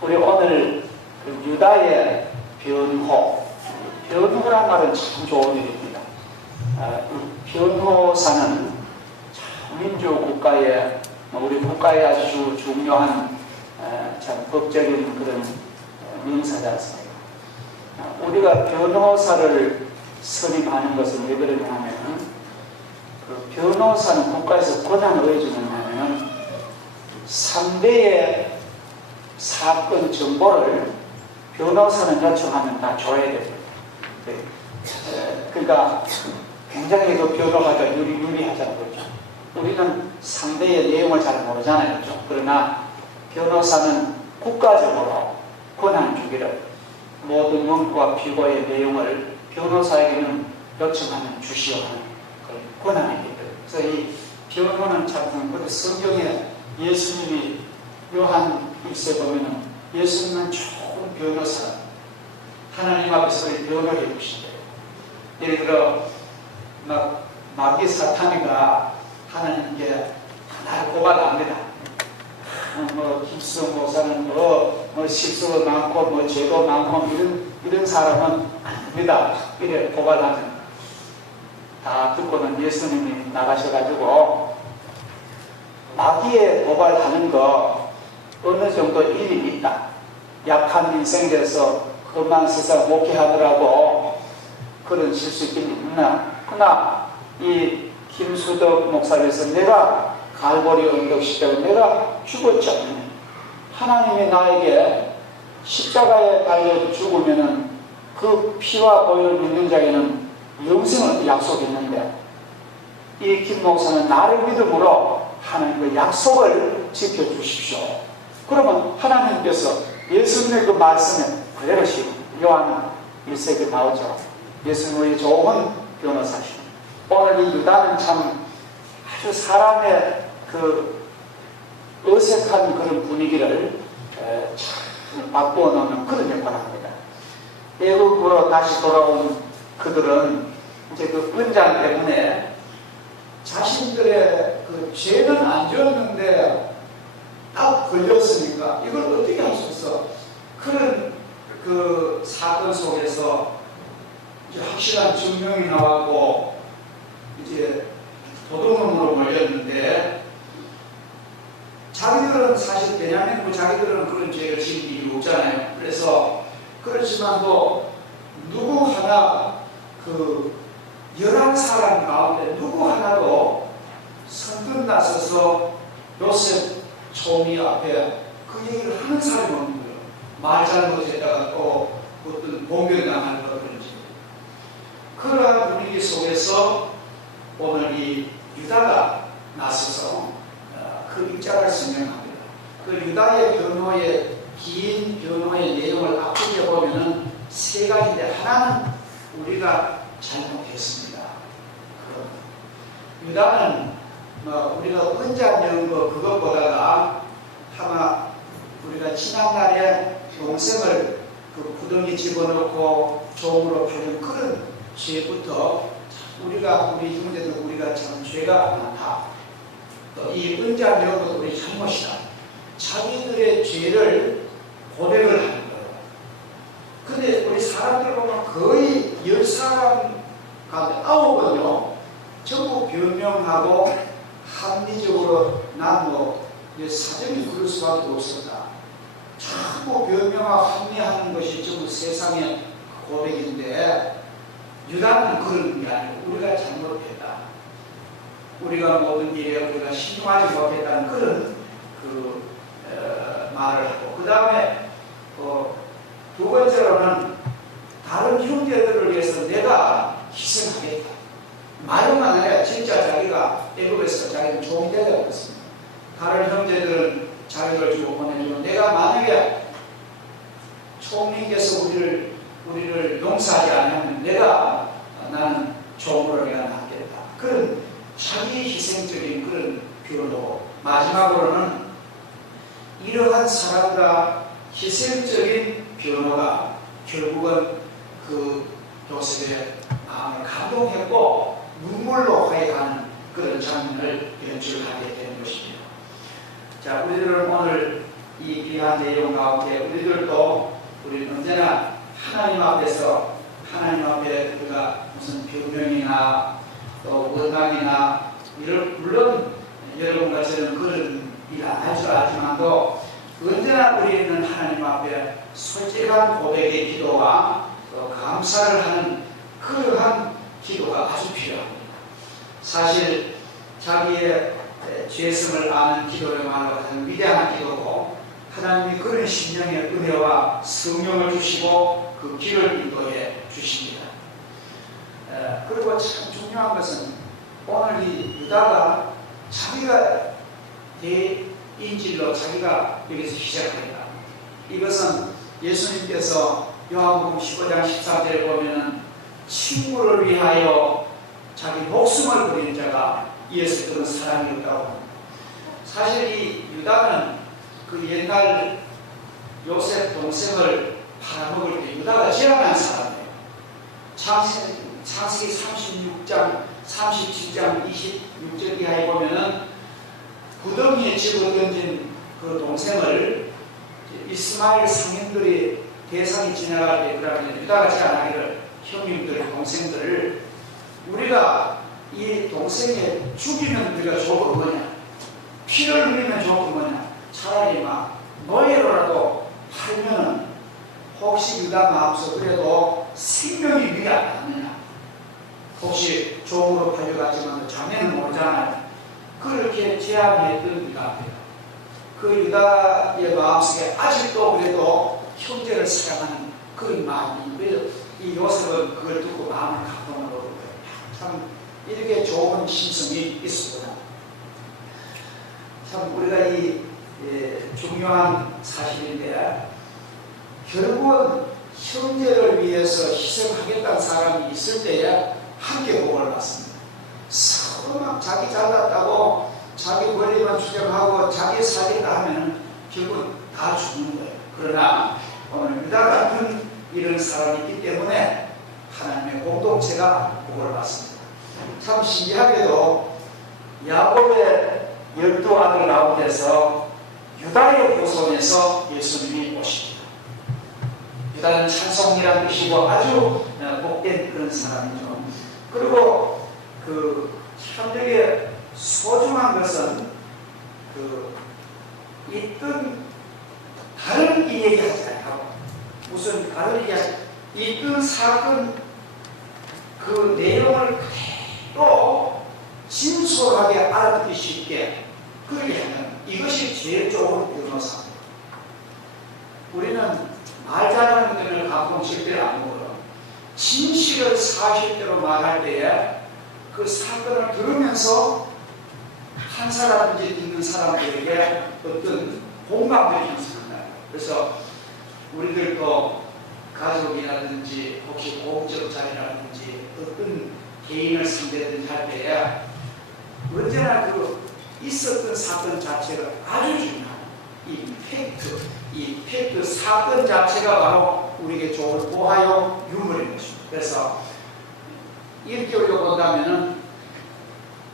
우리 오늘 그 유다의 변호란 말은 참 좋은 일입니다. 이 변호사는 참 민주국가의 우리 국가에 아주 중요한 참 법적인 그런 명사지 않습니까? 우리가 변호사를 선임하는 것은 왜 그러냐 하면 그 변호사는 국가에서 권한을 왜 주느냐면 상대의 사건 정보를 변호사는 요청하면 다 줘야 됩니다. 그러니까 굉장히 그 변호사가 유리하잖아요. 그렇죠? 우리는 상대의 내용을 잘 모르잖아요. 그렇죠? 그러나 변호사는 국가적으로 권한 주기를 모든 원고와 피고의 내용을 변호사에게는 요청하면 주시오 하는 그런 권한이 있거든요. 그래서 이 변호는 참 성경에 예수님이 요한 1세 보면은 예수님은 좋은 변호사, 하나님 앞에서 변호를 해주신대요. 예를 들어 마귀 사탄이가 하나님께 나를 고발합니다. 김수성 목사는 실수가 많고 죄도 많고 이런 사람은 아닙니다. 이래 고발하면 다 듣고는 예수님이 나가셔가지고 마귀에 고발하는 거 어느 정도 일이 있다. 약한 인생에서 험한 세상 목회하더라고 그런 실수 있긴 있나. 그러나 이 김수덕 목사님에서 내가 갈보리 언덕시대로 내가 죽었죠. 하나님이 나에게 십자가에 달려 죽으면은 그 피와 보혈을 믿는 자에게는 영생을 약속했는데 이 김 목사는 나를 믿음으로 하나님의 약속을 지켜주십시오. 그러면 하나님께서 예수님의 그 말씀에 그대로 요한 1세기 나오죠. 예수님의 좋은 변호사십니다. 오늘 이 유다는 참 아주 사람의 그 어색한 그런 분위기를 참 바꾸어 놓는 그런 역할을 합니다. 애국으로 다시 돌아온 그들은 이제 그 은장 때문에 자신들의 그 죄는 안 지었는데 딱 걸렸으니까 이걸 어떻게 할 수 있어? 그런 그 사건 속에서 이제 확실한 증명이 나오고 이제 도둑놈으로 몰렸는데 자기들은 사실 베냐민 자기들은 그런 죄를 지을 일이 없잖아요. 그래서 그렇지만도 누구 하나 그 11사람 가운데 누구 하나도 선뜻 나서서 요셉 총리 앞에 그 얘기를 하는 사람이 없는 거예요. 말 잘못했다가 또 어떤 공격당하는 것 그런지. 그러한 분위기 속에서 오늘 이 유다가 나서서 그 입장을 설명합니다. 그 유다의 변호의 긴 변호의 내용을 앞으로 보면은 세 가지인데 하나는 우리가 잘못했습니다. 유다는 우리가 은장 연거 그것보다가 아마 우리가 지난날에 동생을 그 구덩이 집어넣고 종으로 팔는 그런 죄부터 우리가 우리 형제들 우리가 참 죄가 많다. 또 이 은장 연거도 우리 잘못이다. 자기들의 죄를 고백을 하는 거예요. 근데 우리 사람들 보면 거의 10사람 가운데 9은요 전부 변명하고 합리적으로 난 사정이 그럴 수밖에 없었다. 전부 변명하고 합리하는 것이 전부 세상의 고백인데 유다는 그런 게 아니고 우리가 잘못했다. 우리가 모든 일에 우리가 신중하지 못했다는 그런 말을 하고 그 다음에 두 번째로는 다른 형제들을 위해서 내가 희생하겠다. 말로만 해야 진짜 자기가 애국에서 자기는 종이 되려고 했습니다. 다른 형제들은 자기를 주고 보내주면 내가 만약에 총리께서 우리를 용서하지 않으면 나는 종으로 내가 남겠다. 그런 자기 희생적인 그런 표현도 마지막으로는 이러한 사랑과 희생적인 변호가 결국은 그 요셉의 마음을 감동했고 눈물로 화해하는 그런 장면을 연출하게 되는 것입니다. 자, 우리들은 오늘 이 얘기한 내용 가운데 우리는 언제나 하나님 앞에서 하나님 앞에 우리가 무슨 병명이나 또 원망이나 물론 여러분과 저는 그런 일 안 할 줄 알지만도 언제나 우리는 하나님 앞에 솔직한 고백의 기도와 또 감사를 하는 그러한 기도가 아주 필요합니다. 사실 자기의 죄성을 아는 기도야말로 가장 위대한 기도고 하나님이 그런 심령의 은혜와 성령을 주시고 그 길을 인도해 주십니다. 그리고 참 중요한 것은 오늘 이 유다가 자기가 대인질로 자기가 여기서 시작합니다. 이것은 예수님께서 요한복음 15장 13절에 보면은 친구를 위하여 자기 목숨을 버린 자가 이에서 그런 사람이 없다고 합니다. 사실 이 유다는 그 옛날 요셉 동생을 팔아먹을 때 유다가 제안한 사람이에요. 창세기 36장 37장 26절 이하에 보면은 구덩이에 집어던진 그 동생을 이스마엘 상인들이 대상이 지나갈 때 그러면 유다가 제안하기를 형님들 동생들을 우리가 이 동생에 죽이면 우리가 좋은 거냐, 피를 흘리면 좋은 거냐, 차라리 막 노예로라도 팔면은 혹시 유다 마음속 그래도 생명이 위에 안 닿느냐, 혹시 종으로 팔려갔지만 자네는 모르잖아요. 그렇게 제안했던 유다입니다. 그 유다의 마음속에 아직도 그래도 형제를 사랑하는 그런 마음이, 이 요셉은 그걸 듣고 마음을 감동을 얻은 거예요. 참 이렇게 좋은 심성이 있었구나. 참 우리가 이 중요한 사실인데 결국은 형제를 위해서 희생하겠다는 사람이 있을 때에 함께 복을 받습니다. 서로 막 자기 잘났다고 자기 권리만 주장하고 자기 살겠다 하면 결국은 다 죽는 거예요. 그러나 오늘 유다 같은 이런 사람이 있기 때문에 하나님의 공동체가 복을 받습니다. 참 신기하게도 야곱의 12아들 가운데서 유다의 후손에서 예수님이 오십니다. 유다는 찬송이라는 뜻이고 아주 복된 그런 사람이죠. 그리고 참 되게 소중한 것은 있던 다른 얘기하지 않고 무슨 다른 얘기하지 있던 사건 그 내용을 그대로 진솔하게 알아듣기 쉽게 그렇게 하면 이것이 제일 좋은 변호사입니다. 우리는 말 잘하는 분을 가끔 절대로 안 먹어요. 진실을 사실대로 말할 때에 그 사건을 들으면서 한 사람인지 듣는 사람들에게 어떤 공감을 형성한다. 그래서 우리들도 가족이라든지 혹시 공적자이라든지 어떤 개인을 상대든지 할 때에 언제나 그 있었던 사건 자체가 아주 중요한 이 팩트 사건 자체가 바로 우리에게 좋은 보화용 유물인 것입니다. 그래서 이렇게 우리가 본다면은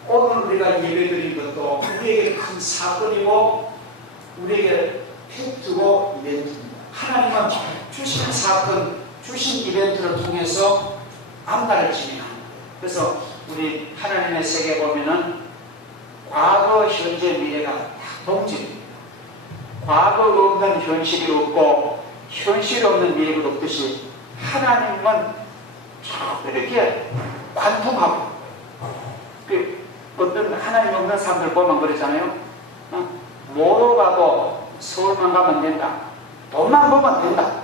오늘 우리가 예배드린 것도 우리에게 큰 사건이고 우리에게 팩트고 이벤트입니다. 하나님은 주신 사건, 주신 이벤트를 통해서 앞날을 진행합니다. 그래서 우리 하나님의 세계 보면은 과거, 현재, 미래가 다 동질입니다. 과거 없는 현실이 없고 현실 없는 미래가 없듯이 하나님은 이렇게 관통하고 어떤 하나님 없는 사람들 보면 그러잖아요. 뭐로 가도 서울만 가면 된다. 돈만 보면 된다.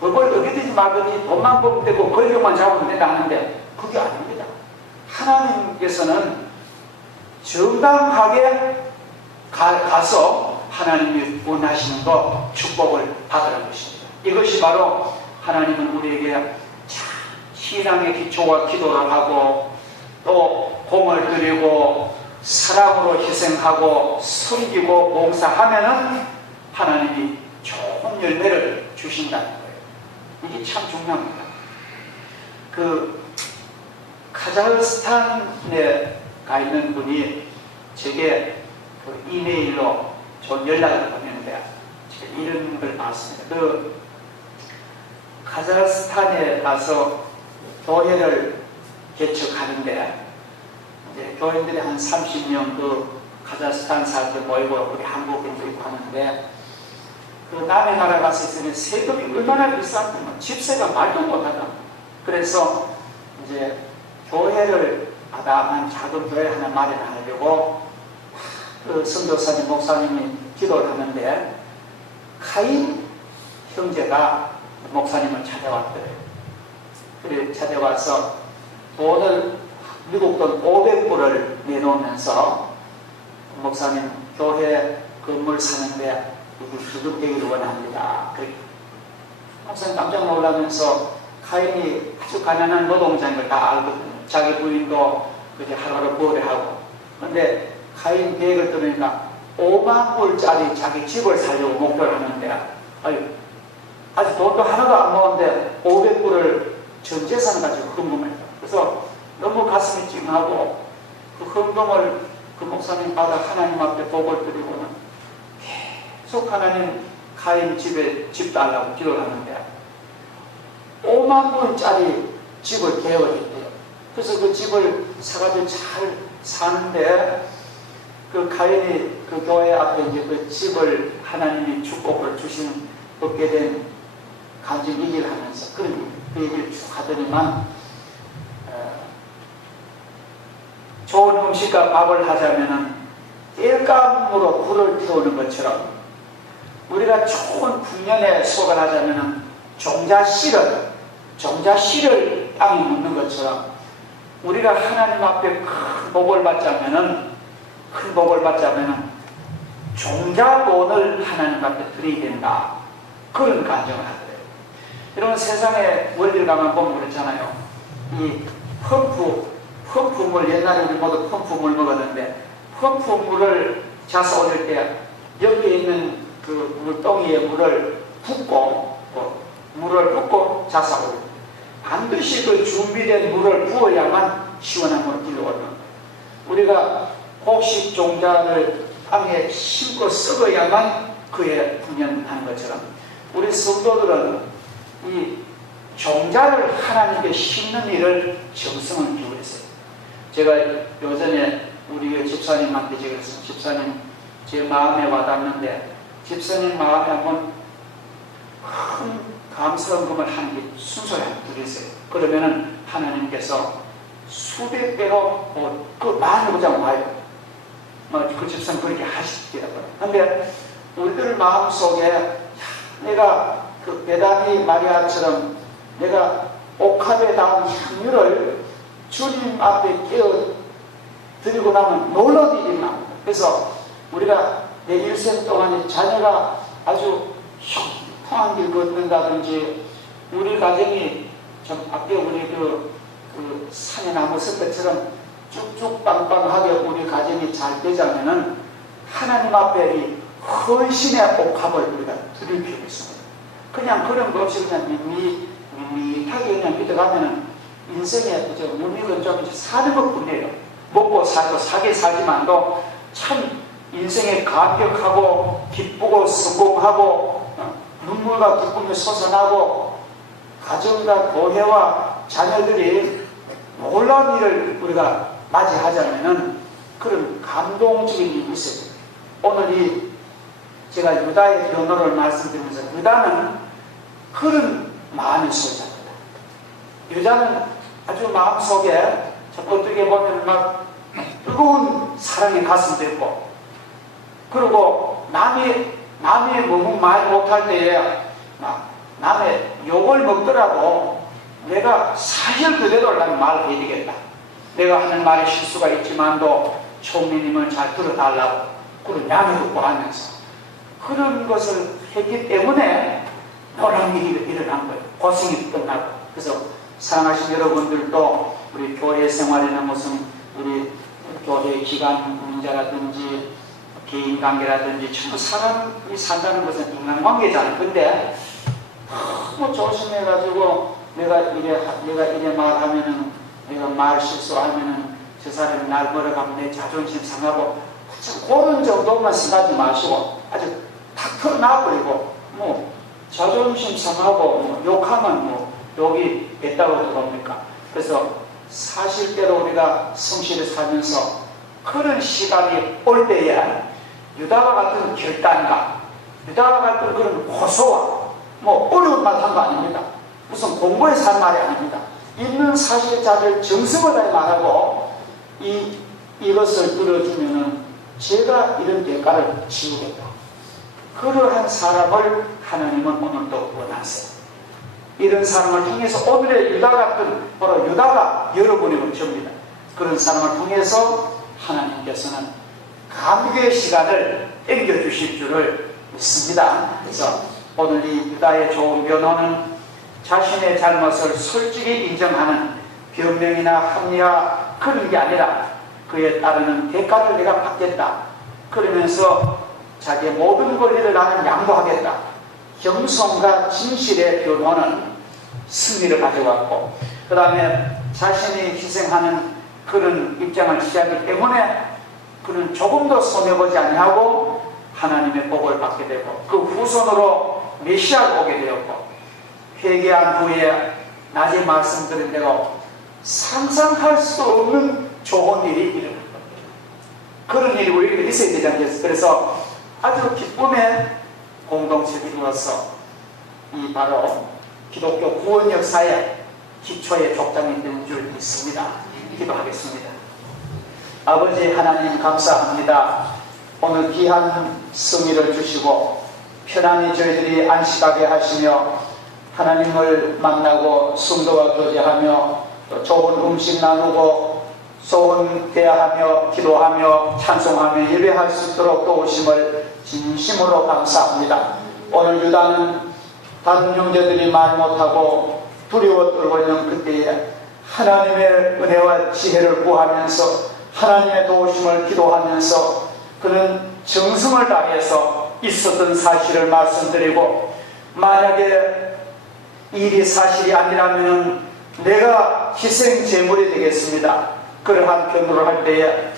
법을 어디든지 말든지 돈만 보면 되고 권력만 잡으면 된다 하는데 그게 아닙니다. 하나님께서는 정당하게 가서 하나님이 원하시는 것 축복을 받으라는 것입니다. 이것이 바로 하나님은 우리에게 신앙의 기초와 기도를 하고 또 공을 들이고 사랑으로 희생하고 섬기고 봉사하면은 하나님이 좋은 열매를 주신다는 거예요. 이게 참 중요합니다. 카자흐스탄에 가 있는 분이 제게 이메일로 좀 연락을 보냈는데 많습니다. 카자흐스탄에 가서 교회를 개척하는데 이제 교인들이 한 30명 카자흐스탄 사람들 모이고 우리 한국인들이 하는데 남의 나라 가서 있으면 세금이 얼마나 비싼데 집세가 말도 못하다. 그래서 이제 교회를 마다한 작은 교회 하나 마련하려고 선교사님 목사님이 기도를 하는데 카인 형제가 목사님을 찾아왔더래요. 그래 찾아와서 미국 돈 500불을 내놓으면서 목사님 교회 건물 사는데 기금되기를 원합니다. 목사님 깜짝 놀라면서 카인이 아주 가난한 노동자인 걸 다 알거든요. 자기 부인도 그제 하루하루 부업하고. 그런데 카인 계획을 들으니까 5만 불짜리 자기 집을 살려고 목표를 하는데 아직 돈도 하나도 안 모았는데 500불을 전 재산 가지고 헌금했다. 그래서 너무 가슴이 찡하고 그 헌금을 그 목사님 받아 하나님 앞에 복을 드리고는 계속 하나님 카인 집에 집 달라고 기도를 하는데 5만 불짜리 집을 계획을 했대요. 그래서 그 집을 사가지고 잘 사는데 그 카인이 그 교회 앞에 이제 그 집을 하나님이 축복을 얻게 된 감정 얘기를 하면서 그 얘기를 쭉 하더니만 좋은 음식과 밥을 하자면은 땔감으로 불을 태우는 것처럼 우리가 좋은 풍년에 속을 하자면은 종자씨를 땅에 묻는 것처럼 우리가 하나님 앞에 큰 복을 받자면은 종자돈을 하나님 앞에 드려야 된다. 그런 간증을 하더래요. 여러분 세상에 원리를 가만 보면 그렇잖아요. 이 펌프물 옛날에 우리 모두 펌프물 먹었는데 펌프물을 자서 올릴 때 여기에 있는 그 물동이에 물을 붓고 자서 올립니다. 반드시 그 준비된 물을 부어야만 시원한 물을 길러오는 거예요. 우리가 곡식 종자를 땅에 심고 썩어야만 그에 풍년하는 것처럼 우리 성도들은 이 종자를 하나님께 심는 일을 정성을 기울였어요. 제가 요전에 우리 집사님한테 제가 그랬어요. 집사님 제 마음에 와닿는데 집사님 마음에 한번 큰 감사헌금을 하는 게 순서에 드렸어요. 그러면은 하나님께서 수백 배로 그 많은 보장 와요. 그 집사님 그렇게 하시더라고요. 근데 우리들 마음속에 내가 그 베다니 마리아처럼 내가 옥합에 닿은 향유를 주님 앞에 깨어 드리고 나면 놀라운 일이 나옵니다. 그래서 우리가 내 일생 동안에 자녀가 아주 통한 길 걷는다든지 우리 가정이 좀 앞에 우리 그 산에 나무 섰 것처럼 쭉쭉 빵빵하게 우리 가정이 잘 되자면은 하나님 앞에 이 헌신의 옥합을 우리가 드릴 필요가 있습니다. 그냥 그런 거 없이 그냥 밋밋하게 그냥 믿어가면은 인생에 그저 문익은 좀 사는 것 뿐이에요. 먹고 살고 사게 살지만도 참 인생에 감격하고 기쁘고 성공하고 눈물과 기쁨이 솟아나고 가정과 교회와 자녀들이 놀라운 일을 우리가 맞이하자면은 그런 감동적인 일이 있어요. 오늘 제가 유다의 변호를 말씀드리면서 유다는 그런 마음의 소유자입니다. 유다는 아주 마음속에 어떻게 보면 막 뜨거운 사랑의 가슴도 있고 그리고 남이 너무 말 못할 때에 남의 욕을 먹더라도 내가 사실 그대로 나는 말을 해야 되겠다. 내가 하는 말에 실수가 있지만도 총리님은 잘 들어달라고 그런 양해도 하면서 그런 것을 했기 때문에 놀라운 일이 일어난 거예요. 고생이 끝나고. 그래서 사랑하신 여러분들도 우리 교회 생활이나 무슨 우리 교회 기간 문제라든지 개인관계라든지 전부 사람이 산다는 것은 인간관계잖아요. 근데 너무 조심해가지고 내가 이래 말하면은 내가 말 실수하면은 저 사람이 날 걸어가면 내 자존심 상하고 그런 정도만 생각하지 마시고 아주 탁 털어놔버리고 뭐 자존심 상하고 뭐 욕하면 뭐 욕이 있다고 들어옵니까? 그래서 사실대로 우리가 성실히 살면서 그런 시간이 올 때에 유다와 같은 결단과 유다와 같은 그런 고소와 뭐 어려운 말 한 거 아닙니다. 무슨 공부해서 한 말이 아닙니다. 있는 사실자를 정성을 다해 말하고 이것을 들어주면은 제가 이런 대가를 지우겠다. 그러한 사람을 하나님은 오늘도 원하세요. 이런 사람을 통해서 오늘의 유다 같은 바로 유다가 여러분이 접니다. 그런 사람을 통해서 하나님께서는 감격의 시간을 땡겨주실 줄을 믿습니다. 그래서 오늘 이 유다의 좋은 변호는 자신의 잘못을 솔직히 인정하는 변명이나 합리화 그런 게 아니라 그에 따르는 대가를 내가 받겠다. 그러면서 자기의 모든 권리를 나는 양보하겠다. 겸손과 진실의 변호는 승리를 가져갔고 그 다음에 자신이 희생하는 그런 입장을 취하기 때문에 그는 조금도 손해보지 아니하고 하나님의 복을 받게 되고 그 후손으로 메시아가 오게 되었고 회개한 후에 낮에 말씀드린 대로 상상할 수 없는 좋은 일이 일어날 겁니다. 그런 일이 우리에게 있어야 되지 않겠어요? 그래서 아주 기쁨의 공동체를 이루어서 이 바로 기독교 구원 역사의 기초의 족장이 된 줄 믿습니다. 기도하겠습니다. 아버지 하나님 감사합니다. 오늘 귀한 성의를 주시고 편안히 저희들이 안식하게 하시며 하나님을 만나고 성도와 교제하며 또 좋은 음식 나누고 소원 대하며 기도하며 찬송하며 예배할 수 있도록 도우심을 진심으로 감사합니다. 오늘 유다는 다른 형제들이 말 못하고 두려워 떨고 있는 그때에 하나님의 은혜와 지혜를 구하면서 하나님의 도우심을 기도하면서 그는 정성을 다해서 있었던 사실을 말씀드리고 만약에 일이 사실이 아니라면 내가 희생 제물이 되겠습니다. 그러한 변호를 할 때에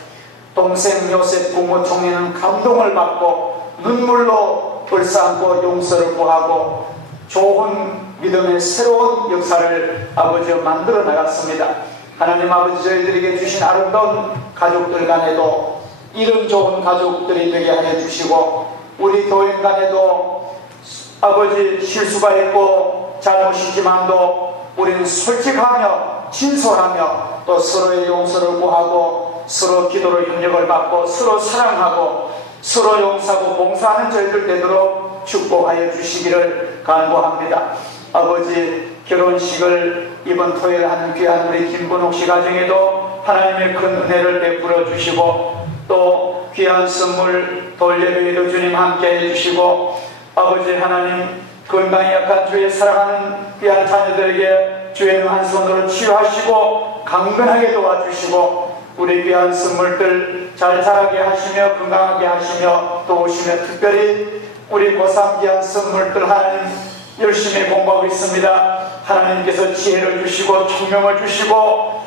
동생 요셉 국무총리는 감동을 받고 눈물로 불쌍고 용서를 구하고 좋은 믿음의 새로운 역사를 아버지 만들어 나갔습니다. 하나님 아버지 저희들에게 주신 아름다운 가족들 간에도 이런 좋은 가족들이 되게 하여 주시고 우리 교인 간에도 아버지 실수가 있고 잘못이지만도 우리는 솔직하며 진솔하며 또 서로의 용서를 구하고 서로 기도로 협력을 받고 서로 사랑하고 서로 용서하고 봉사하는 저희들 되도록 축복하여 주시기를 간구합니다. 아버지 결혼식을 이번 토요일 하는 귀한 우리 김건옥 씨 가정에도 하나님의 큰 은혜를 베풀어 주시고 또 귀한 선물 돌예배에도 주님 함께 해주시고 아버지 하나님 건강에 약한 주의 사랑하는 귀한 자녀들에게 주의 능한 손으로 치유하시고 강건하게 도와주시고 우리 귀한 선물들 잘 자라게 하시며 건강하게 하시며 도우시며 특별히 우리 고3 귀한 선물들 하나님 열심히 공부하고 있습니다. 하나님께서 지혜를 주시고 총명을 주시고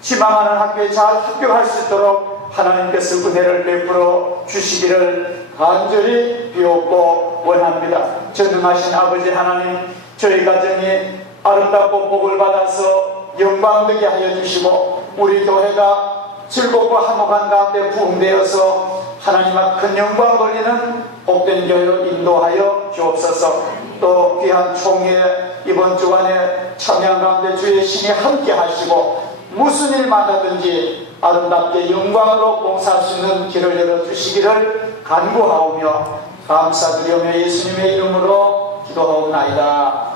지망하는 학교에 잘 합격할 수 있도록 하나님께서 은혜를 베풀어 주시기를 간절히 비옵고 원합니다. 전능하신 아버지 하나님 저희 가정이 아름답고 복을 받아서 영광되게 하여 주시고 우리 교회가 즐겁고 화목한 가운데 부흥되어서 하나님 앞 큰 영광 돌리는 복된 교회로 인도하여 주옵소서. 또 귀한 총회 이번 주간에 참여한 가운데 주의 신이 함께 하시고 무슨 일만 하든지 아름답게 영광으로 봉사할 수 있는 길을 열어주시기를 간구하오며 감사드리며 예수님의 이름으로 기도하옵나이다.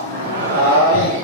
아멘.